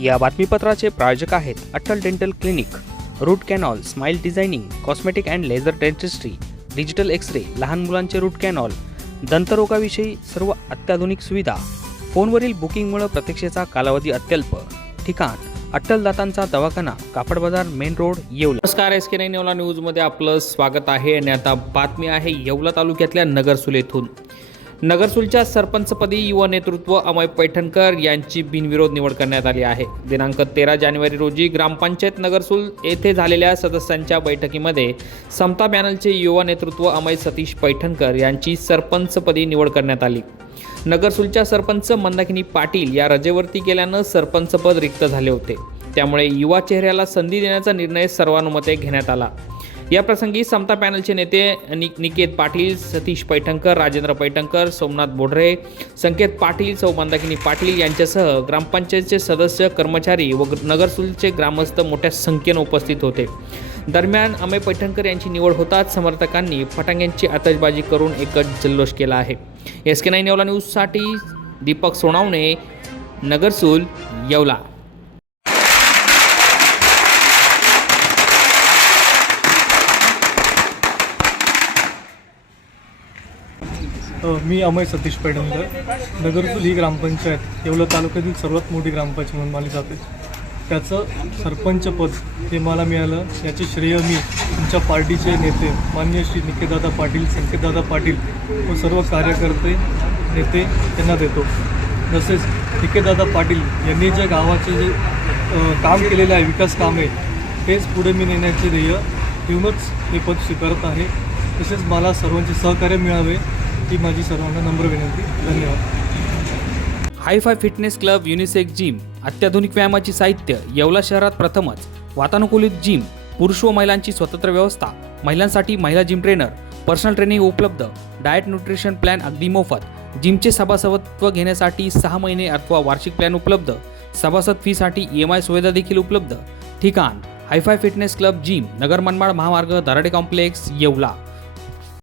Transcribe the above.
या बातमीपत्राचे प्रायोजक आहेत Attal dental clinic, root canal, smile designing, cosmetic and laser dentistry, digital x-ray, लहान मुलांचे रूट कॅनॉल, दंतरोगाविषयी सर्व अत्याधुनिक सुविधा. फोनवरील बुकिंगमुळे प्रतीक्षेचा कालावधी अत्यल्प. ठिकाण अट्टल दातांचा दवाखाना, कापड बाजार, मेन रोड, येवला. नमस्कार, SK9 येवला न्यूजमध्ये आपलं स्वागत आहे. आणि आता बातमी आहे येवला तालुक्यातल्या नगरसूल येथून. नगरसूलच्या सरपंचपदी युवा नेतृत्व अमय पैठणकर यांची बिनविरोध निवड करण्यात आली आहे. दिनांक 13 जानेवारी रोजी ग्रामपंचायत नगरसूल येथे झालेल्या सदस्यांच्या बैठकीमध्ये समता पॅनलचे युवा नेतृत्व अमय सतीश पैठणकर यांची सरपंचपदी निवड करण्यात आली. नगरसूलच्या सरपंच मंदाकिनी पाटील या रजेवरती गेल्यानं सरपंचपद रिक्त झाले होते. त्यामुळे युवा चेहऱ्याला संधी देण्याचा निर्णय सर्वानुमते घेण्यात आला. या प्रसंगी समता पॅनलचे नेते निकेत पाटील, सतीश पैठणकर, राजेंद्र पैठणकर, सोमनाथ बोढरे, संकेत पाटील, सौ मंदाकिनी पाटील यांच्यासह ग्रामपंचायतचे सदस्य, कर्मचारी व नगरसूलचे ग्रामस्थ मोठ्या संख्येने उपस्थित होते. दरम्यान अमय पैठणकर यांची निवड होताच समर्थकांनी फटाक्यांची आतषबाजी करून एकच जल्लोष केला आहे. SK9 येवला न्यूजसाठी दीपक सोनावणे, नगरसूल, येवला. मी अमय सतीश पैठणकर. नगरसूल ही ग्रामपंचायत येवला तालुक्यातील सर्वात मोठी ग्रामपंचायत म्हणून मानली जाते. त्याचं सरपंचपद हे मला मिळालं याचे श्रेय मी तुमच्या पार्टीचे नेते माननीय श्री निकेतदादा पाटील, संकेतदादा पाटील व सर्व कार्यकर्ते नेते यांना देतो. तसेच निकेतदादा पाटील यांनी ज्या गावाचे जे काम केलेलं आहे, विकास कामे, तेच पुढे मी नेण्याचे ध्येय घेऊनच हे पद स्वीकारत आहे. तसेच मला सर्वांचे सहकार्य मिळावे ही माझी सर्वांना नम्र विनंती. धन्यवाद. Hi fi fitness club, unisex gym, अत्याधुनिक व्यायामाची साहित्य, येवला शहरात प्रथमच. वातानुकूलित जिम, पुरुष व महिलांची स्वतंत्र व्यवस्था, महिलांसाठी महिला जिम ट्रेनर, पर्सनल ट्रेनिंग उपलब्ध, डाएट न्यूट्रिशन प्लॅन अगदी मोफत. जिमचे सभासदत्व घेण्यासाठी 6 महिने अथवा वार्षिक प्लॅन उपलब्ध. सभासद फीसाठी EMI सुविधा देखील उपलब्ध. ठिकाण hi fi fitness club gym, Nagar Manmad महामार्ग, दराडे कॉम्प्लेक्स, येवला.